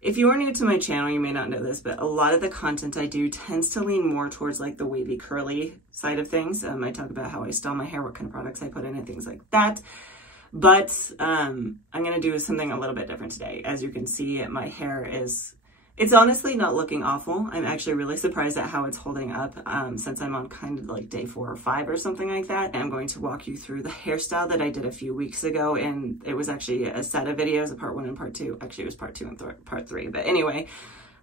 If you are new to my channel, you may not know this, but a lot of the content I do tends to lean more towards like the wavy curly side of things. I talk about how I style my hair, what kind of products I put in, and things like that. But I'm going to do something a little bit different today. As you can see, my hair it's honestly not looking awful. I'm actually really surprised at how it's holding up since I'm on kind of like day 4 or 5 or something like that. And I'm going to walk you through the hairstyle that I did a few weeks ago. And it was actually a set of videos, a part 1 and part 2. Actually, it was part 2 and part 3. But anyway,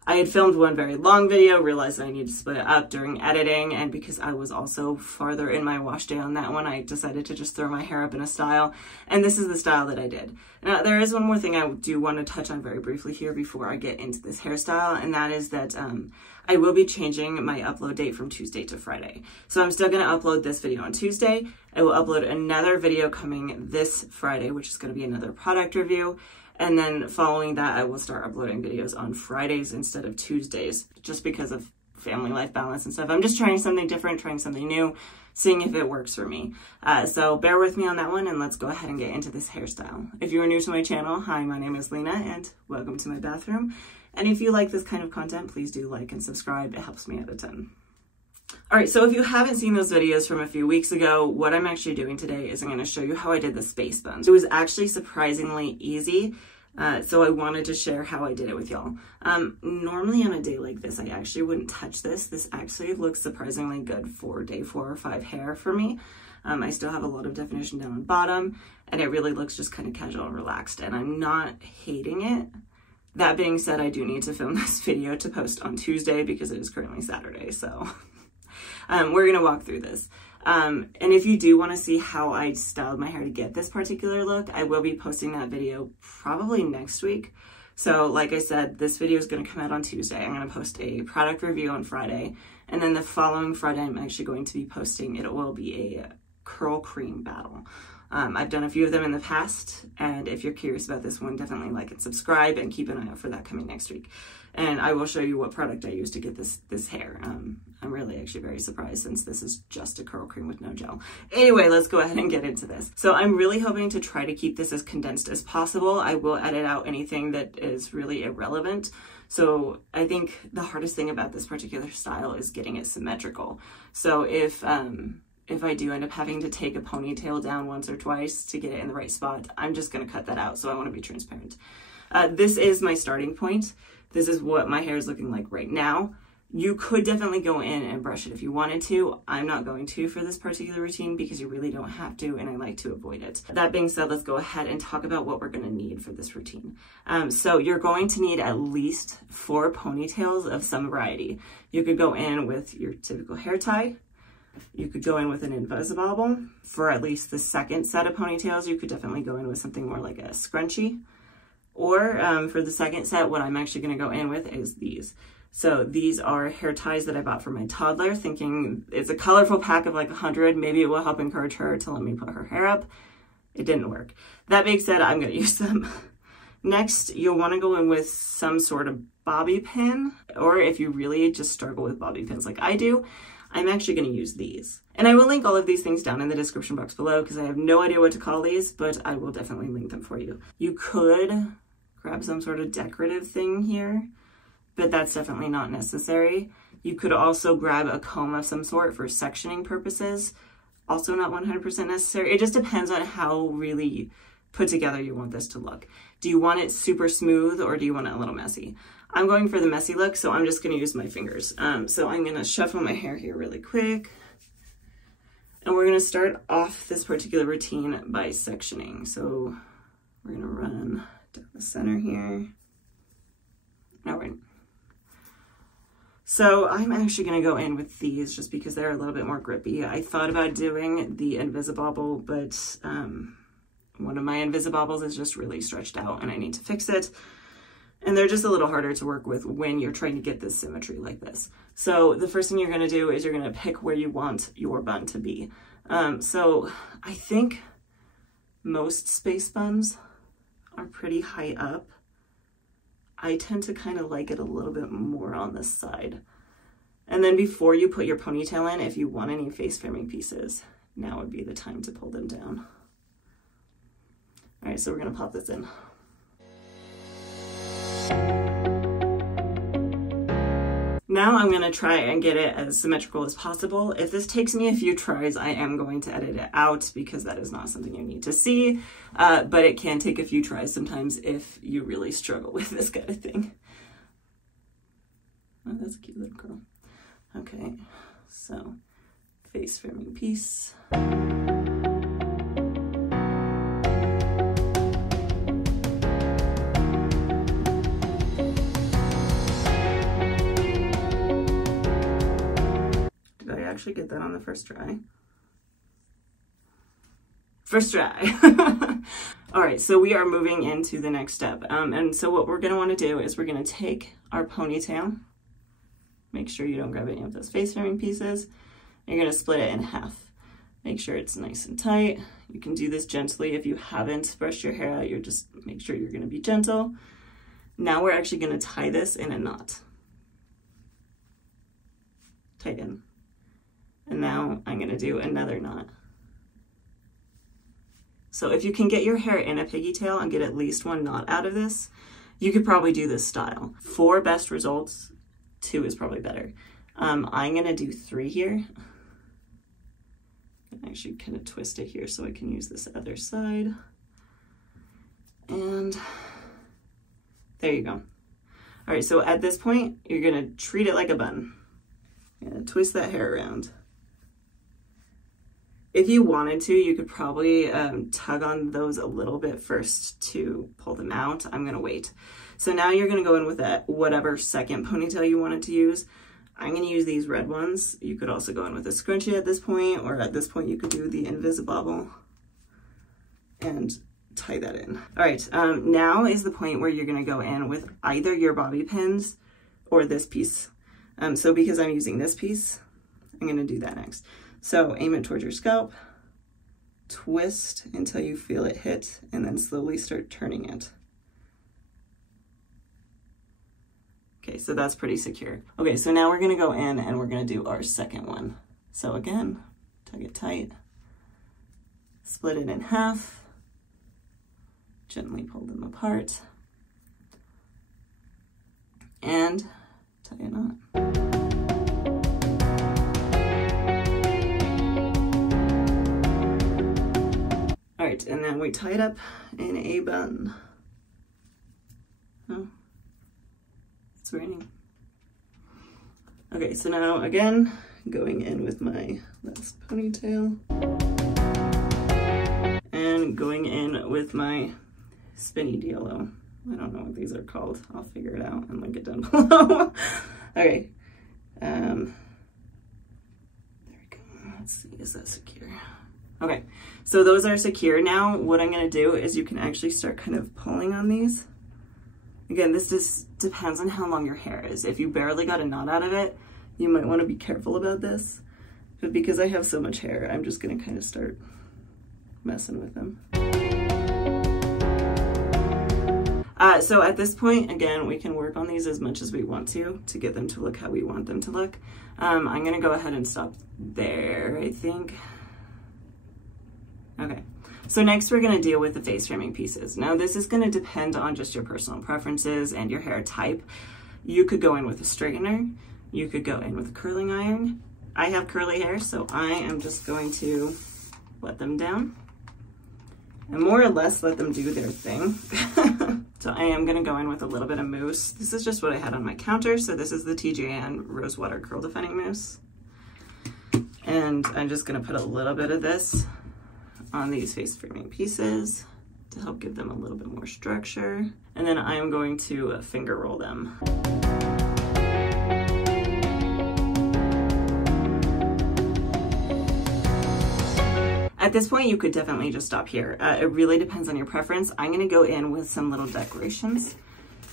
I had filmed one very long video, realized I needed to split it up during editing, and because I was also farther in my wash day on that one, I decided to just throw my hair up in a style, and this is the style that I did. Now, there is one more thing I do want to touch on very briefly here before I get into this hairstyle, and that is that I will be changing my upload date from Tuesday to Friday. So I'm still going to upload this video on Tuesday. I will upload another video coming this Friday, which is going to be another product review. And then following that, I will start uploading videos on Fridays instead of Tuesdays, just because of family life balance and stuff. I'm just trying something different, trying something new, seeing if it works for me. So bear with me on that one, and let's go ahead and get into this hairstyle. If you are new to my channel, hi, my name is Lena, and welcome to my bathroom. And if you like this kind of content, please do like and subscribe. It helps me out a ton. All right, so if you haven't seen those videos from a few weeks ago, what I'm actually doing today is I'm going to show you how I did the space buns. It was actually surprisingly easy, so I wanted to share how I did it with y'all. Normally on a day like this, I actually wouldn't touch this. This actually looks surprisingly good for day 4 or 5 hair for me. I still have a lot of definition down the bottom, and it really looks just kind of casual and relaxed, and I'm not hating it. That being said, I do need to film this video to post on Tuesday because it is currently Saturday, so... we're going to walk through this. And if you do want to see how I styled my hair to get this particular look, I will be posting that video probably next week. So like I said, this video is going to come out on Tuesday. I'm going to post a product review on Friday. And then the following Friday, I'm actually going to be posting, it will be a curl cream battle. I've done a few of them in the past, and if you're curious about this one, definitely like and subscribe and keep an eye out for that coming next week. And I will show you what product I used to get this hair. I'm really actually very surprised since this is just a curl cream with no gel. Anyway, let's go ahead and get into this. So I'm really hoping to try to keep this as condensed as possible. I will edit out anything that is really irrelevant. So I think the hardest thing about this particular style is getting it symmetrical. So if I do end up having to take a ponytail down once or twice to get it in the right spot, I'm just going to cut that out. So I want to be transparent. This is my starting point. This is what my hair is looking like right now. You could definitely go in and brush it if you wanted to. I'm not going to for this particular routine because you really don't have to, and I like to avoid it. That being said, let's go ahead and talk about what we're going to need for this routine. So you're going to need at least 4 ponytails of some variety. You could go in with your typical hair tie. You could go in with an Invisibobble. For at least the second set of ponytails, you could definitely go in with something more like a scrunchie. Or for the second set, what I'm actually going to go in with is these. So these are hair ties that I bought for my toddler, thinking it's a colorful pack of like 100. Maybe it will help encourage her to let me put her hair up. It didn't work. That being said, I'm going to use them. Next, you'll want to go in with some sort of bobby pin, or if you really just struggle with bobby pins like I do, I'm actually going to use these. And I will link all of these things down in the description box below because I have no idea what to call these, but I will definitely link them for you. You could grab some sort of decorative thing here, but that's definitely not necessary. You could also grab a comb of some sort for sectioning purposes. Also not 100% necessary. It just depends on how really put together you want this to look. Do you want it super smooth or do you want it a little messy? I'm going for the messy look, so I'm just going to use my fingers. So I'm going to shuffle my hair here really quick. And we're going to start off this particular routine by sectioning. So we're going to run down the center here. All right. So I'm actually going to go in with these just because they're a little bit more grippy. I thought about doing the Invisibobble, but one of my Invisibobbles is just really stretched out and I need to fix it. And they're just a little harder to work with when you're trying to get this symmetry like this. So the first thing you're going to do is you're going to pick where you want your bun to be. So I think most space buns are pretty high up. I tend to kind of like it a little bit more on this side. And then before you put your ponytail in, if you want any face framing pieces, now would be the time to pull them down. All right, so we're going to pop this in. Now I'm gonna try and get it as symmetrical as possible. If this takes me a few tries, I am going to edit it out because that is not something you need to see, but it can take a few tries sometimes if you really struggle with this kind of thing. Oh, that's a cute little girl. Okay, so face framing piece. Actually get that on the first try. First try. All right, so we are moving into the next step. And so what we're gonna wanna do is we're gonna take our ponytail, make sure you don't grab any of those face framing pieces. You're gonna split it in half. Make sure it's nice and tight. You can do this gently. If you haven't brushed your hair out, just make sure you're gonna be gentle. Now we're actually gonna tie this in a knot. Tighten. And now I'm gonna do another knot. So if you can get your hair in a piggy tail and get at least one knot out of this, you could probably do this style. For best results, 2 is probably better. I'm gonna do 3 here. I can actually kind of twist it here so I can use this other side. And there you go. All right, so at this point, you're gonna treat it like a bun. You're gonna twist that hair around. If you wanted to, you could probably tug on those a little bit first to pull them out. I'm gonna wait. So now you're gonna go in with that whatever second ponytail you wanted to use. I'm gonna use these red ones. You could also go in with a scrunchie at this point, or at this point you could do the Invisibobble and tie that in. All right, now is the point where you're gonna go in with either your bobby pins or this piece. So because I'm using this piece, I'm gonna do that next. So aim it towards your scalp, twist until you feel it hit, and then slowly start turning it. Okay, so that's pretty secure. Okay, so now we're gonna go in and we're gonna do our second one. So again, tug it tight, split it in half, gently pull them apart, and tie a knot. All right, and then we tie it up in a bun. Oh, it's raining. Okay, so now again, going in with my last ponytail and going in with my spinny dealo. I don't know what these are called. I'll figure it out and link it down below. Okay, there we go. Let's see, is that secure? Okay, so those are secure. Now what I'm gonna do is you can actually start kind of pulling on these. Again, this just depends on how long your hair is. If you barely got a knot out of it, you might wanna be careful about this. But because I have so much hair, I'm just gonna kind of start messing with them. So at this point, again, we can work on these as much as we want to get them to look how we want them to look. I'm gonna go ahead and stop there, I think. Okay, so next we're gonna deal with the face framing pieces. Now this is gonna depend on just your personal preferences and your hair type. You could go in with a straightener, you could go in with a curling iron. I have curly hair, so I am just going to let them down and more or less let them do their thing. So I am gonna go in with a little bit of mousse. This is just what I had on my counter. So this is the TJN Rosewater Curl Defining Mousse. And I'm just gonna put a little bit of this on these face framing pieces to help give them a little bit more structure. And then I am going to finger roll them. At this point, you could definitely just stop here. It really depends on your preference. I'm gonna go in with some little decorations.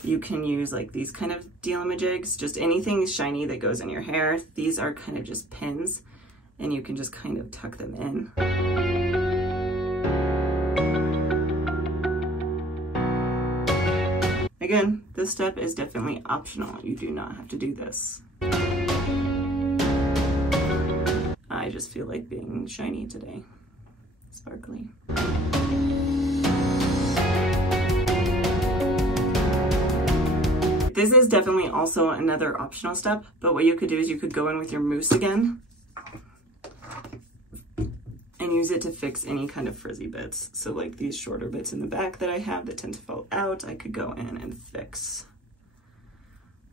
You can use like these kind of deal-a-majigs, just anything shiny that goes in your hair. These are kind of just pins, and you can just kind of tuck them in. Again, this step is definitely optional. You do not have to do this. I just feel like being shiny today. Sparkly. This is definitely also another optional step, but what you could do is you could go in with your mousse again and use it to fix any kind of frizzy bits. So like these shorter bits in the back that I have that tend to fall out, I could go in and fix.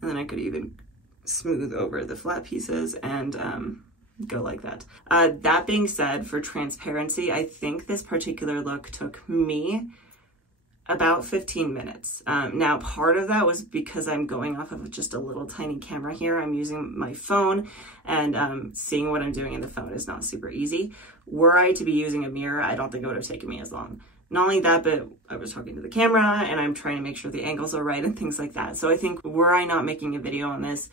And then I could even smooth over the flat pieces and go like that. That being said, for transparency, I think this particular look took me about 15 minutes. Now, part of that was because I'm going off of just a little tiny camera here. I'm using my phone, and seeing what I'm doing in the phone is not super easy. Were I to be using a mirror, I don't think it would have taken me as long. Not only that, but I was talking to the camera and I'm trying to make sure the angles are right and things like that. So I think were I not making a video on this,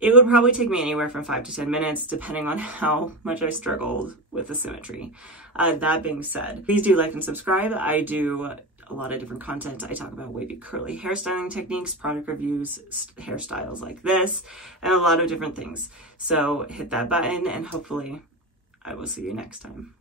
it would probably take me anywhere from 5 to 10 minutes, depending on how much I struggled with the symmetry. That being said, please do like and subscribe. I do a lot of different content. I talk about wavy curly hairstyling techniques, product reviews, hairstyles like this, and a lot of different things. So hit that button and hopefully I will see you next time.